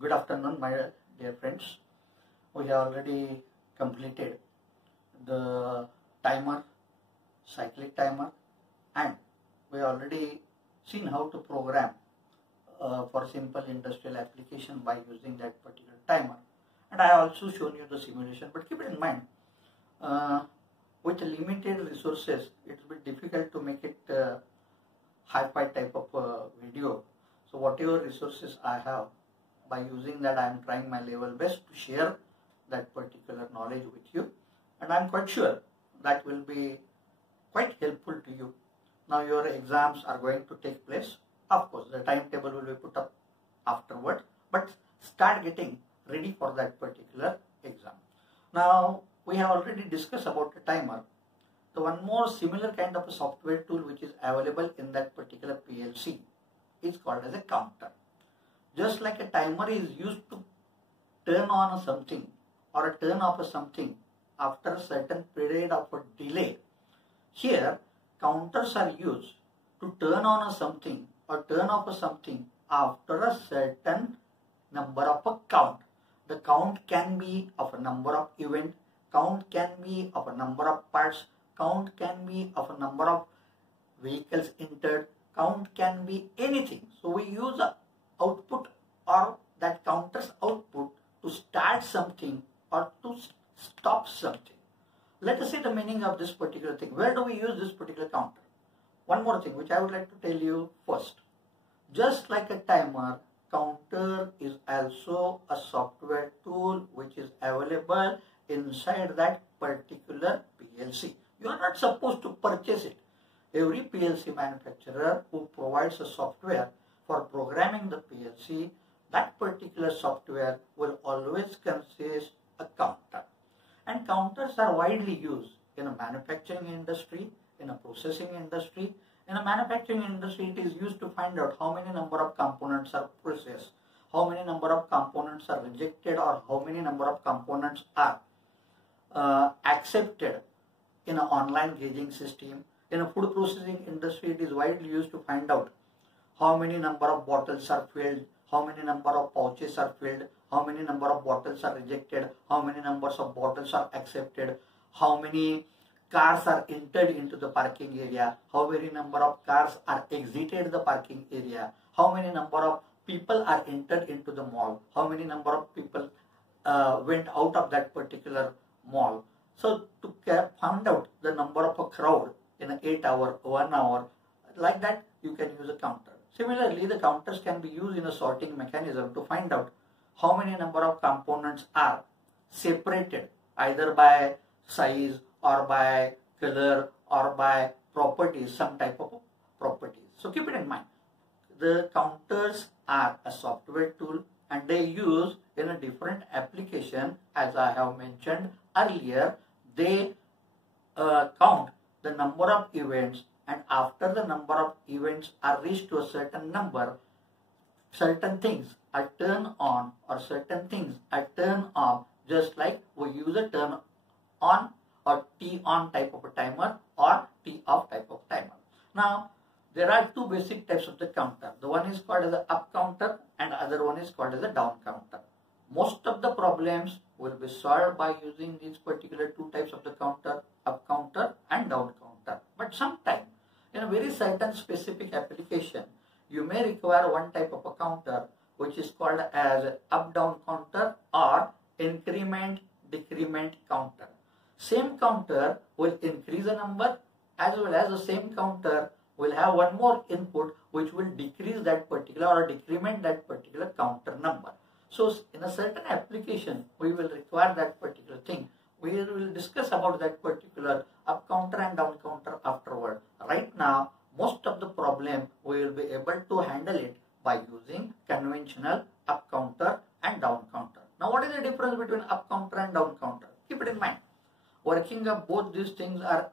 Good afternoon, my dear friends. We have already completed the timer, cyclic timer, and we have already seen how to program for simple industrial application by using that particular timer. And I also shown you the simulation, but keep it in mind, with limited resources, it will be difficult to make it hi-fi type of video. So whatever resources I have, by using that I am trying my level best to share that particular knowledge with you, and I am quite sure that will be quite helpful to you. Now your exams are going to take place. Of course, the timetable will be put up afterward, but start getting ready for that particular exam. Now we have already discussed about the timer. The one more similar kind of a software tool which is available in that particular PLC is called as a counter. Just like a timer is used to turn on something or a turn off something after a certain period of a delay, here counters are used to turn on something or turn off something after a certain number of a count. The count can be of a number of events, count can be of a number of parts, count can be of a number of vehicles entered, count can be anything. So we use a output or that counter's output to start something or to stop something. Let us see the meaning of this particular thing. Where do we use this particular counter? One more thing which I would like to tell you first. Just like a timer, counter is also a software tool which is available inside that particular PLC. You are not supposed to purchase it. Every PLC manufacturer who provides a software for programming the PLC, that particular software will always consist a counter. And counters are widely used in a manufacturing industry, in a processing industry. In a manufacturing industry, it is used to find out how many number of components are processed, how many number of components are rejected, or how many number of components are accepted in an online gauging system. In a food processing industry, it is widely used to find out how many number of bottles are filled, how many number of pouches are filled, how many number of bottles are rejected, how many numbers of bottles are accepted, how many cars are entered into the parking area, how many number of cars are exited the parking area, how many number of people are entered into the mall, how many number of people went out of that particular mall. So to find out the number of a crowd in an 8 hour, 1 hour, like that you can use a counter. Similarly, the counters can be used in a sorting mechanism to find out how many number of components are separated either by size or by color or by properties, some type of properties. So keep it in mind. The counters are a software tool and they use in a different application. As I have mentioned earlier, they count the number of events, and after the number of events are reached to a certain number, certain things are turned on or certain things are turned off, just like we use a turn on or T on type of a timer or T off type of timer. Now, there are two basic types of the counter. The one is called as the up counter and other one is called as the down counter. Most of the problems will be solved by using these particular two types of the counter, up counter and down counter. But sometimes, in a very certain specific application, you may require one type of a counter which is called as up-down counter or increment-decrement counter. Same counter will increase a number as well as the same counter will have one more input which will decrease that particular or decrement that particular counter number. So in a certain application, we will require that particular thing. We will discuss about that particular up counter and down counter afterward. Right now, most of the problem we will be able to handle it by using conventional up counter and down counter. Now, what is the difference between up counter and down counter? Keep it in mind. Working of both these things are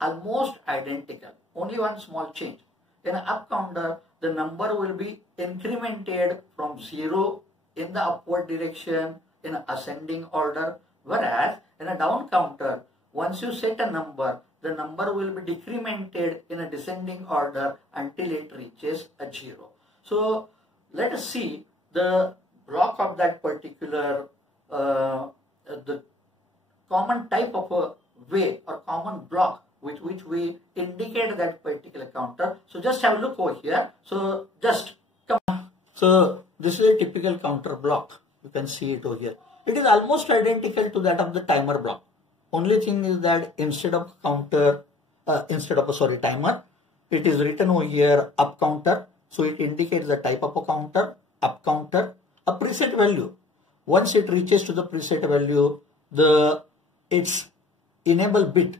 almost identical. Only one small change. In an up counter, the number will be incremented from 0 in the upward direction in ascending order, whereas in a down counter, once you set a number, the number will be decremented in a descending order until it reaches a 0. So let us see the block of that particular the common type of a way or common block with which we indicate that particular counter. So just have a look over here. So just come. So this is a typical counter block. You can see it over here. It is almost identical to that of the timer block. Only thing is that instead of timer, it is written over here up counter. So it indicates the type of a counter, up counter, a preset value. Once it reaches to the preset value, its enable bit,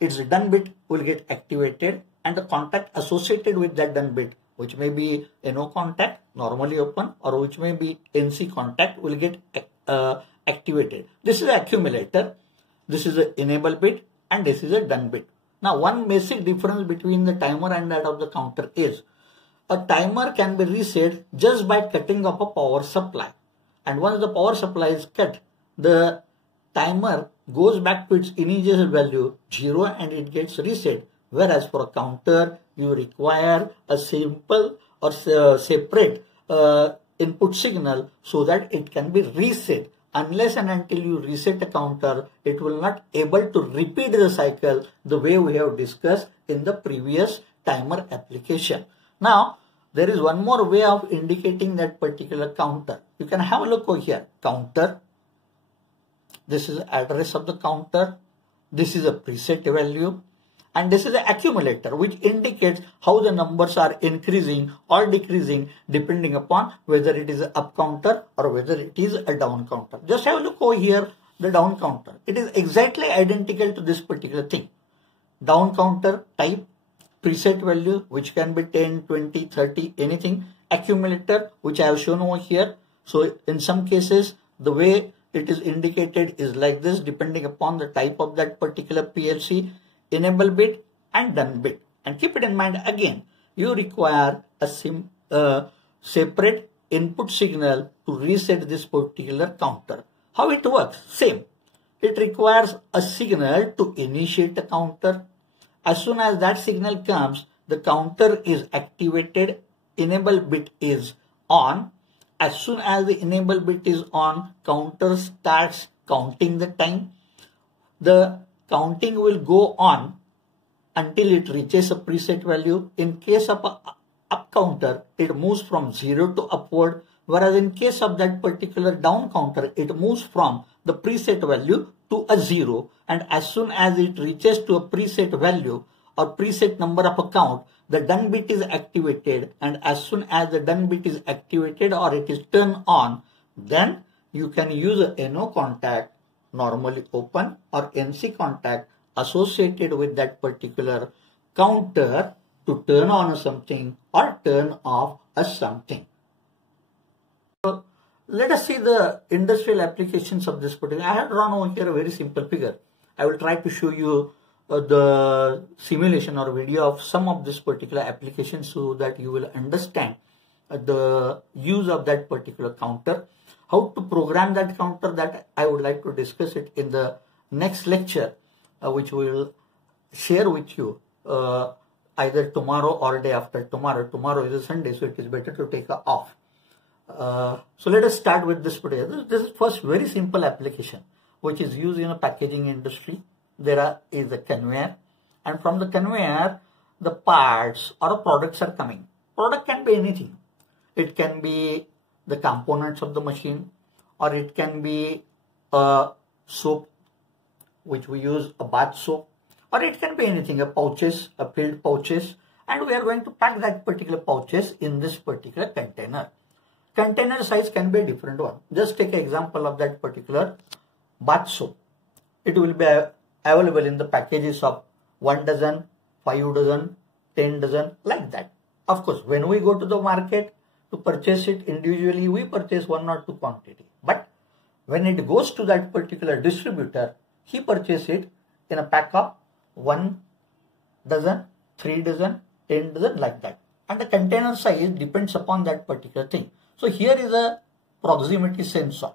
its done bit will get activated, and the contact associated with that done bit, which may be NO contact, normally open, or which may be NC contact, will get activated. This is an accumulator, this is an enable bit, and this is a done bit. Now, one basic difference between the timer and that of the counter is a timer can be reset just by cutting off a power supply. And once the power supply is cut, the timer goes back to its initial value 0 and it gets reset. Whereas for a counter, you require a simple or separate input signal so that it can be reset. Unless and until you reset a counter, it will not able to repeat the cycle the way we have discussed in the previous timer application. Now, there is one more way of indicating that particular counter. You can have a look over here. Counter. This is the address of the counter. This is a preset value. And this is an accumulator, which indicates how the numbers are increasing or decreasing depending upon whether it is an up counter or whether it is a down counter. Just have a look over here, the down counter. It is exactly identical to this particular thing. Down counter type, preset value, which can be 10, 20, 30, anything. Accumulator, which I have shown over here. So in some cases, the way it is indicated is like this, depending upon the type of that particular PLC. Enable bit and done bit. And keep it in mind again, you require a separate input signal to reset this particular counter. How it works? Same. It requires a signal to initiate a counter. As soon as that signal comes, the counter is activated, enable bit is on. As soon as the enable bit is on, counter starts counting the time. The counting will go on until it reaches a preset value. In case of a up counter, it moves from 0 to upward, whereas in case of that particular down counter, it moves from the preset value to a 0. And as soon as it reaches to a preset value or preset number of a count, the done bit is activated. And as soon as the done bit is activated or it is turned on, then you can use a NO contact, normally open, or NC contact associated with that particular counter to turn on something or turn off a something. So let us see the industrial applications of this particular. I have drawn over here a very simple figure. I will try to show you the simulation or video of some of this particular application so that you will understand the use of that particular counter. How to program that counter, that I would like to discuss it in the next lecture, which we will share with you either tomorrow or day after tomorrow. Tomorrow is a Sunday, so it is better to take off. So let us start with this particular. This is first very simple application which is used in a packaging industry. There is a conveyor, and from the conveyor, the parts or products are coming. Product can be anything. It can be the components of the machine, or it can be a soap, which we use a bath soap, or it can be anything, a pouches, a filled pouches, and we are going to pack that particular pouches in this particular container. Container size can be a different one. Just take an example of that particular bath soap. It will be available in the packages of 1 dozen, 5 dozen, 10 dozen, like that. Of course, when we go to the market to purchase it individually, we purchase 1 or 2 quantity. But when it goes to that particular distributor, he purchases it in a pack of 1 dozen, 3 dozen, 10 dozen, like that. And the container size depends upon that particular thing. So here is a proximity sensor.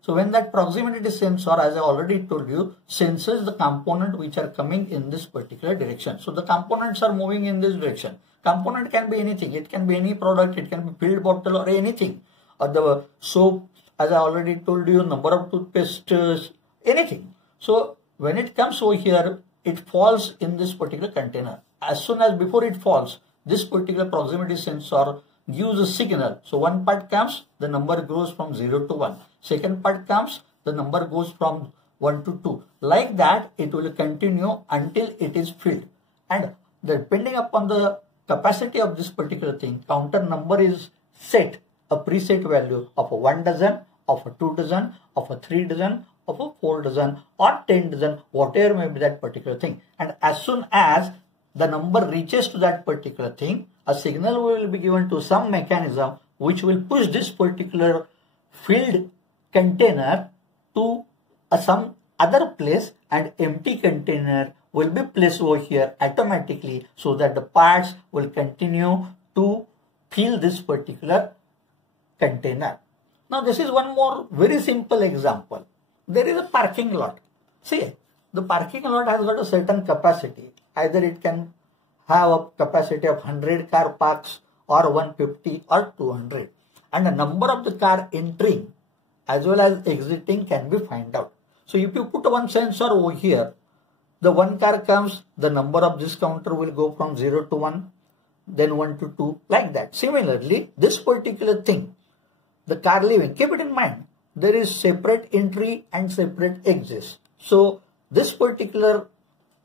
So when that proximity sensor, as I already told you, senses the component which are coming in this particular direction. So the components are moving in this direction. Component can be anything. It can be any product. It can be filled bottle or anything. the soap, as I already told you, number of toothpaste, anything. So when it comes over here, it falls in this particular container. As soon as before it falls, this particular proximity sensor gives a signal. So one part comes, the number goes from 0 to 1. Second part comes, the number goes from 1 to 2. Like that, it will continue until it is filled. And depending upon the capacity of this particular thing, counter number is set, a preset value of a 1 dozen, of a 2 dozen, of a 3 dozen, of a 4 dozen or 10 dozen, whatever may be that particular thing. And as soon as the number reaches to that particular thing, a signal will be given to some mechanism which will push this particular filled container to some other place, and empty container will be placed over here automatically, so that the parts will continue to fill this particular container. Now this is one more very simple example. There is a parking lot. See, the parking lot has got a certain capacity. Either it can have a capacity of 100 car parks or 150 or 200. And the number of the car entering as well as exiting can be found out. So if you put one sensor over here, the one car comes, the number of this counter will go from 0 to 1, then 1 to 2, like that. Similarly, this particular thing, the car leaving, keep it in mind, there is separate entry and separate exit. So this particular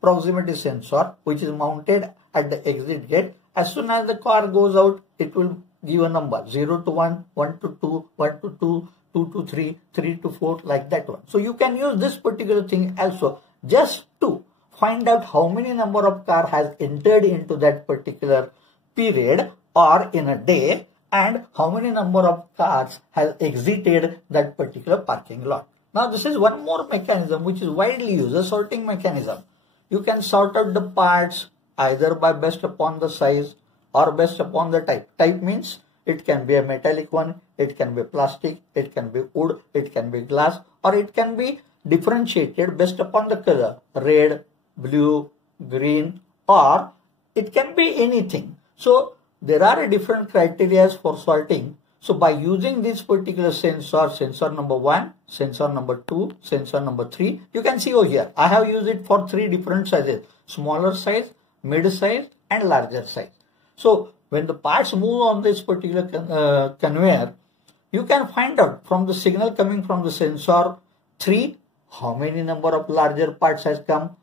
proximity sensor, which is mounted at the exit gate, as soon as the car goes out, it will give a number 0 to 1, 1 to 2, 1 to 2, 2 to 3, 3 to 4, like that one. So you can use this particular thing also just to find out how many number of car has entered into that particular period or in a day, and how many number of cars has exited that particular parking lot. Now this is one more mechanism which is widely used, a sorting mechanism. You can sort out the parts either by based upon the size or based upon the type. Type means it can be a metallic one, it can be plastic, it can be wood, it can be glass, or it can be differentiated based upon the color, red, blue, green, or it can be anything. So there are different criteria for sorting. So by using this particular sensor, sensor number 1, sensor number 2, sensor number 3, you can see over here, I have used it for 3 different sizes, smaller size, mid size and larger size. So when the parts move on this particular conveyor, you can find out from the signal coming from the sensor 3, how many number of larger parts has come.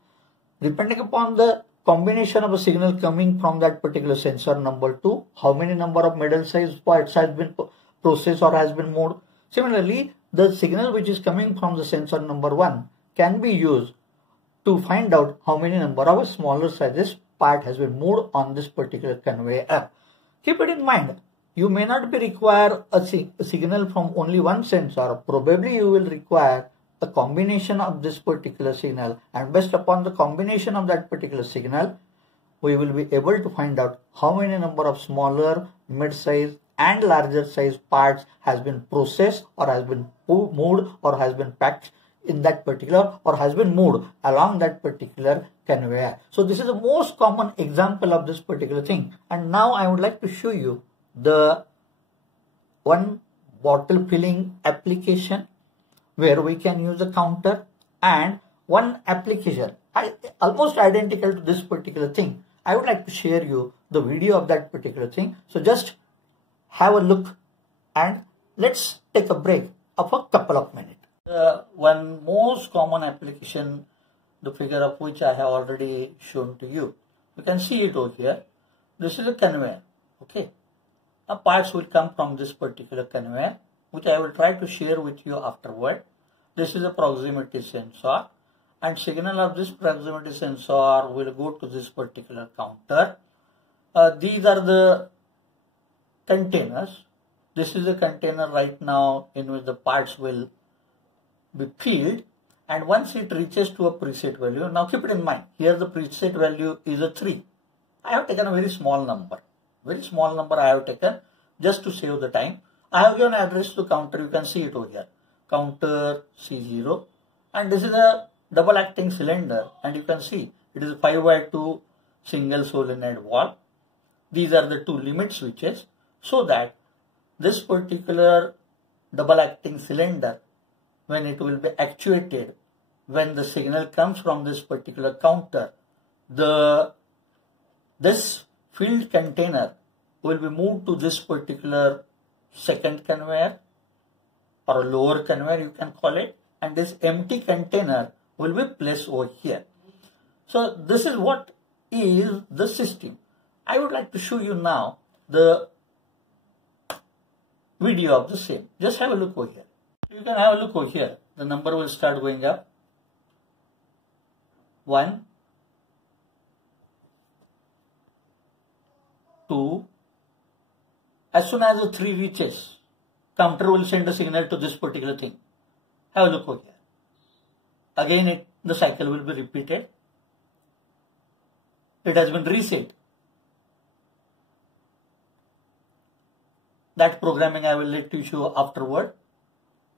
Depending upon the combination of a signal coming from that particular sensor number 2, how many number of middle size parts has been processed or has been moved. Similarly, the signal which is coming from the sensor number 1 can be used to find out how many number of smaller sizes part has been moved on this particular conveyor. Keep it in mind, you may not be require a signal from only one sensor. Probably you will require a combination of this particular signal, and based upon the combination of that particular signal, we will be able to find out how many number of smaller, mid-size and larger size parts has been processed or has been moved or has been packed in that particular or has been moved along that particular conveyor. So this is the most common example of this particular thing. And now I would like to show you the one bottle filling application where we can use a counter, and one application almost identical to this particular thing. I would like to share you the video of that particular thing. So just have a look and let's take a break of a couple of minutes. One most common application, the figure of which I have already shown to you. You can see it over here. This is a conveyor. Okay. Now parts will come from this particular conveyor, which I will try to share with you afterward. This is a proximity sensor, and signal of this proximity sensor will go to this particular counter. These are the containers. This is a container right now in which the parts will be filled, and once it reaches to a preset value, now keep it in mind, here the preset value is a 3. I have taken a very small number. Very small number I have taken just to save the time. I have given address to counter, you can see it over here. Counter C0, and this is a double acting cylinder, and you can see it is a 5x2 single solenoid valve. These are the 2 limit switches, so that this particular double acting cylinder, when it will be actuated, when the signal comes from this particular counter, this filled container will be moved to this particular second conveyor or a lower conveyor you can call it, and this empty container will be placed over here. So this is what is the system. I would like to show you now the video of the same. Just have a look over here. You can have a look over here. The number will start going up. 1, 2. As soon as the 3 reaches, counter will send a signal to this particular thing. Have a look over here. Again the cycle will be repeated. It has been reset. That programming I will let you show afterward.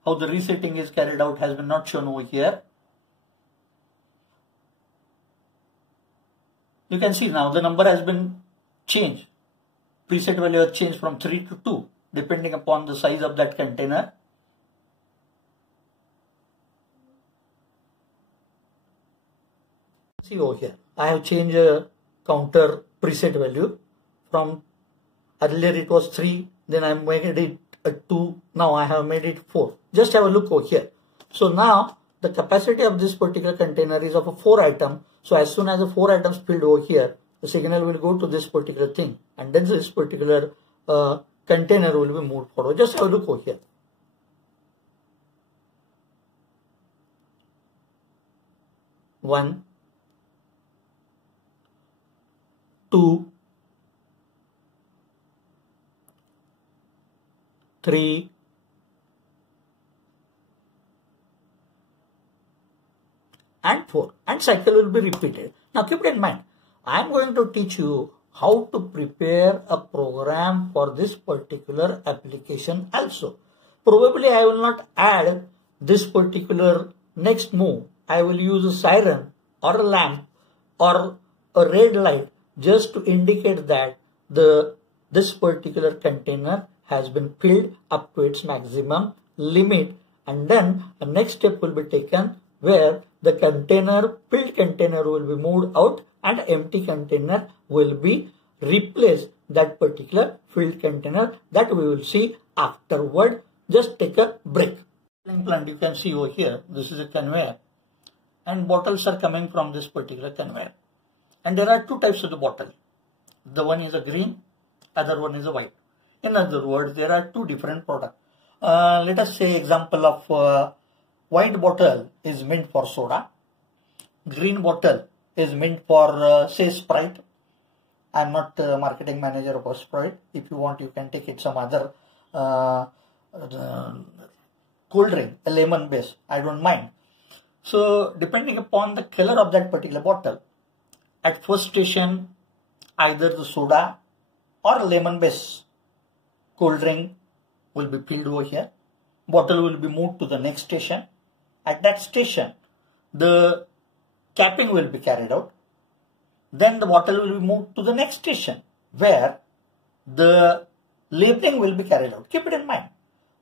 How the resetting is carried out has been not shown over here. You can see now the number has been changed. Preset value has changed from 3 to 2 depending upon the size of that container. See over here, I have changed a counter preset value from earlier it was 3, then I made it a 2, now I have made it 4. Just have a look over here. So now the capacity of this particular container is of a 4 item. So as soon as the 4 items filled over here, the signal will go to this particular thing, and then this particular container will be moved forward. Just have a look over here. One, 2, 3, 4, and cycle will be repeated. Now keep it in mind, I am going to teach you how to prepare a program for this particular application also. Probably I will not add this particular next move. I will use a siren or a lamp or a red light just to indicate that this particular container has been filled up to its maximum limit, and then the next step will be taken where the filled container will be moved out and empty container will be replaced, that particular filled container that we will see afterward. Just take a break. Plant, you can see over here, this is a conveyor and bottles are coming from this particular conveyor, and there are 2 types of the bottle. The one is a green, other one is a white. In other words, there are 2 different products. Let us say example of white bottle is meant for soda, green bottle is meant for say Sprite. I am not marketing manager of Sprite. If you want, you can take it some other cold drink, a lemon base, I don't mind. So depending upon the color of that particular bottle, at first station either the soda or a lemon base cold drink will be filled over here. Bottle will be moved to the next station. At that station, the capping will be carried out. Then the bottle will be moved to the next station where the labeling will be carried out. Keep it in mind.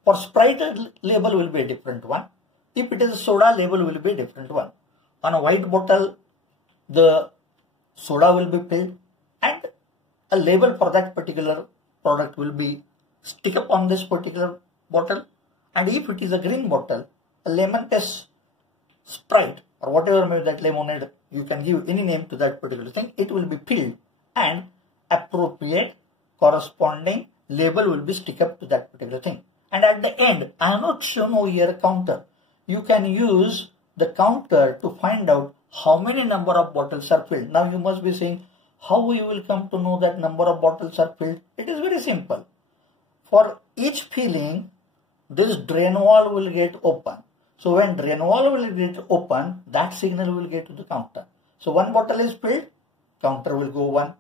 For Sprite, label will be a different one. If it is a soda, label will be a different one. On a white bottle, the soda will be filled and a label for that particular product will be stick up on this particular bottle. And if it is a green bottle, a lemon paste Sprite or whatever may be that lemonade, you can give any name to that particular thing, it will be filled and appropriate corresponding label will be stick up to that particular thing. And at the end, I have not shown over here a counter. You can use the counter to find out how many number of bottles are filled. Now you must be saying, how you will come to know that number of bottles are filled? It is very simple. For each filling, this drain valve will get open. So when drain valve will get open, that signal will get to the counter. So one bottle is filled, counter will go 1.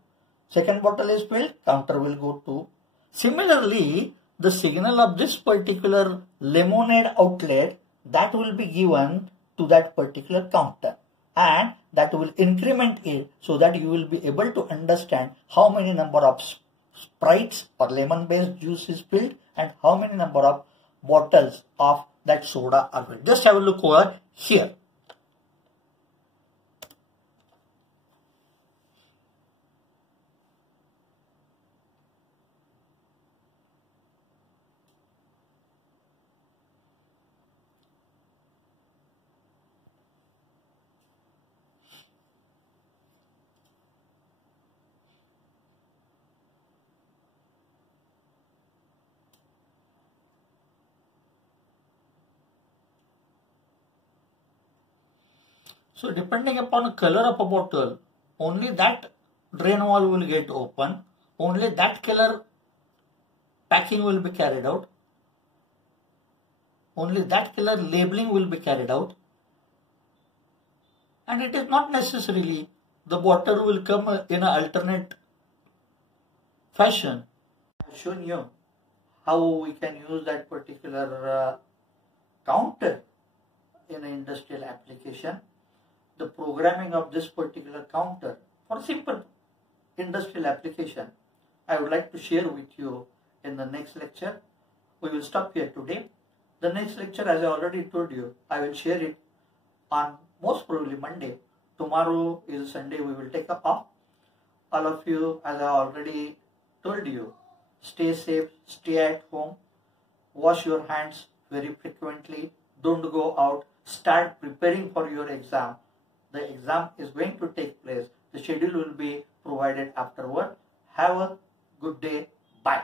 Second bottle is filled, counter will go 2. Similarly, the signal of this particular lemonade outlet, that will be given to that particular counter, and that will increment it so that you will be able to understand how many number of Sprites or lemon based juice is filled and how many number of bottles of that soda are filled. Just have a look over here. So depending upon the color of a bottle, only that drain valve will get open, only that color packing will be carried out, only that color labeling will be carried out, and it is not necessarily the bottle will come in an alternate fashion. I have shown you how we can use that particular counter in an industrial application. The programming of this particular counter for simple industrial application, I would like to share with you in the next lecture. We will stop here today. The next lecture, as I already told you, I will share it on most probably Monday. Tomorrow is Sunday, we will take a off. All of you, as I already told you, stay safe, stay at home, wash your hands very frequently, don't go out, start preparing for your exam. The exam is going to take place. The schedule will be provided afterward. Have a good day. Bye.